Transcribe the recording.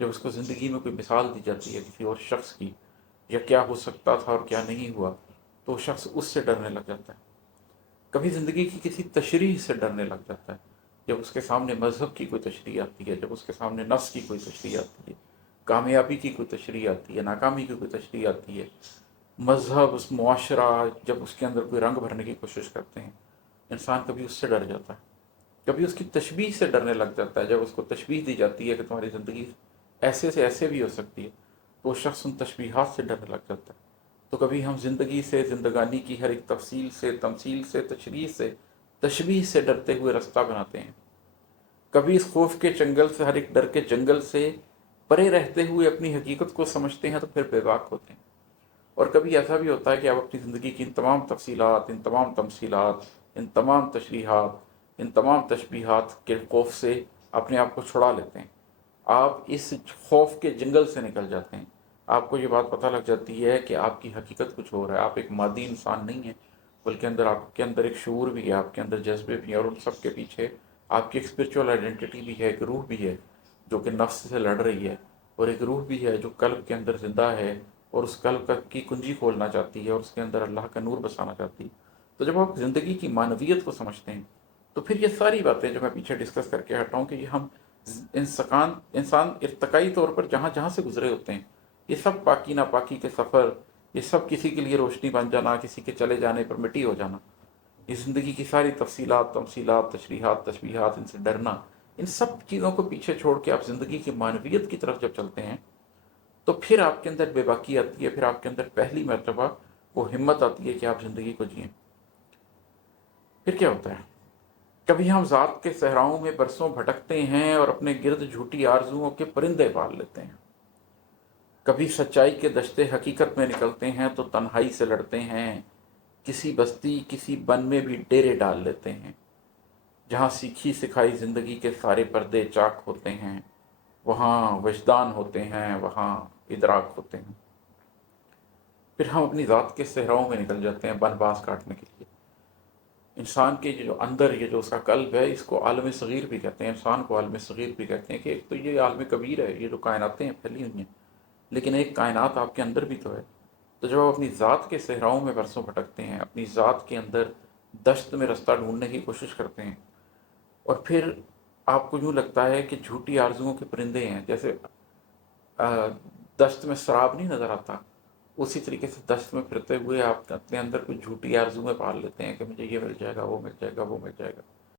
جب اس کو زندگی میں کوئی مثال دی جاتی ہے کسی اور شخص کی، یا کیا ہو سکتا تھا اور کیا نہیں ہوا، تو وہ شخص اس سے ڈرنے لگ جاتا ہے۔ کبھی زندگی کی کسی تشریح سے ڈرنے لگ جاتا ہے، جب اس کے سامنے مذہب کی کوئی تشریح آتی ہے، جب اس کے سامنے نفس کی کوئی تشریح آتی ہے، کامیابی کی کوئی تشریح آتی ہے، ناکامی کی کوئی تشریح آتی ہے، مذہب، اس معاشرہ جب اس کے اندر کوئی رنگ بھرنے کی کوشش کرتے ہیں، انسان کبھی اس سے ڈر جاتا ہے، کبھی اس کی تشبیہ سے ڈرنے لگ جاتا ہے۔ جب اس کو تشبیہ دی جاتی ہے کہ تمہاری زندگی ایسے سے ایسے بھی ہو سکتی ہے، تو وہ شخص ان تشبیہات سے ڈرنے لگ جاتا ہے۔ تو کبھی ہم زندگی سے، زندگانی کی ہر ایک تفصیل سے، تمثیل سے، تشریح سے، تشبیہ سے ڈرتے ہوئے رستہ بناتے ہیں۔ کبھی اس خوف کے چنگل سے، ہر ایک ڈر کے جنگل سے پرے رہتے ہوئے اپنی حقیقت کو سمجھتے ہیں تو پھر بے باک ہوتے ہیں۔ اور کبھی ایسا بھی ہوتا ہے کہ آپ اپنی زندگی کی ان تمام تفصیلات، ان تمام تمثیلات، ان تمام تشریحات، ان تمام تشبیہات کے خوف سے اپنے آپ کو چھڑا لیتے ہیں۔ آپ اس خوف کے جنگل سے نکل جاتے ہیں۔ آپ کو یہ بات پتہ لگ جاتی ہے کہ آپ کی حقیقت کچھ اور ہے، آپ ایک مادی انسان نہیں ہیں، بلکہ آپ کے اندر ایک شعور بھی ہے، آپ کے اندر جذبے بھی ہیں، اور ان سب کے پیچھے آپ کی ایک اسپرچول آئیڈینٹی بھی ہے، ایک روح بھی ہے جو کہ نفس سے لڑ رہی ہے، اور ایک روح بھی ہے جو قلب کے اندر زندہ ہے اور اس قلب کی کنجی کھولنا چاہتی ہے اور اس کے اندر اللہ کا نور بسانا چاہتی ہے۔ تو جب آپ زندگی کی معنویت کو سمجھتے ہیں تو پھر یہ ساری باتیں جو میں پیچھے ڈسکس کر کے ہٹا ہوں کہ یہ ہم انسان ارتقائی طور پر جہاں جہاں سے گزرے ہوتے ہیں، یہ سب پاکی ناپاکی کے سفر، یہ سب کسی کے لیے روشنی بن جانا، کسی کے چلے جانے پر مٹی ہو جانا، یہ زندگی کی ساری تفصیلات، تمثیلات، تشریحات، تشبیہات، ان سے ڈرنا، ان سب چیزوں کو پیچھے چھوڑ کے آپ زندگی کی معنویت کی طرف جب چلتے ہیں تو پھر آپ کے اندر بے باکی آتی ہے، پھر آپ کے اندر پہلی مرتبہ وہ ہمت آتی ہے کہ آپ زندگی کو جئیں۔ پھر کیا ہوتا ہے؟ کبھی ہم ذات کے صحراؤں میں برسوں بھٹکتے ہیں اور اپنے گرد جھوٹی آرزوؤں کے پرندے پال لیتے ہیں۔ کبھی سچائی کے دشتے حقیقت میں نکلتے ہیں تو تنہائی سے لڑتے ہیں، کسی بستی، کسی بن میں بھی ڈیرے ڈال لیتے ہیں۔ جہاں سیکھی سکھائی زندگی کے سارے پردے چاک ہوتے ہیں، وہاں وجدان ہوتے ہیں، وہاں ادراک ہوتے ہیں۔ پھر ہم اپنی ذات کے صحراؤں میں نکل جاتے ہیں بن باس کاٹنے کے لیے۔ انسان کے جو اندر، یہ جو اس کا قلب ہے، اس کو عالم صغیر بھی کہتے ہیں، انسان کو عالم صغیر بھی کہتے ہیں کہ ایک تو یہ عالم کبیر ہے، یہ جو کائناتیں ہیں پھیلی ہوئی ہیں، لیکن ایک کائنات آپ کے اندر بھی تو ہے۔ تو جب آپ اپنی ذات کے صحراؤں میں برسوں بھٹکتے ہیں، اپنی ذات کے اندر دشت میں رستہ ڈھونڈنے کی کوشش کرتے ہیں، اور پھر آپ کو یوں لگتا ہے کہ جھوٹی آرزوؤں کے پرندے ہیں، جیسے دشت میں سراب نہیں نظر آتا، اسی طریقے سے دشت میں پھرتے ہوئے آپ اپنے اندر کوئی جھوٹی آرزویں پال لیتے ہیں کہ مجھے یہ مل جائے گا، وہ مل جائے گا، وہ مل جائے گا۔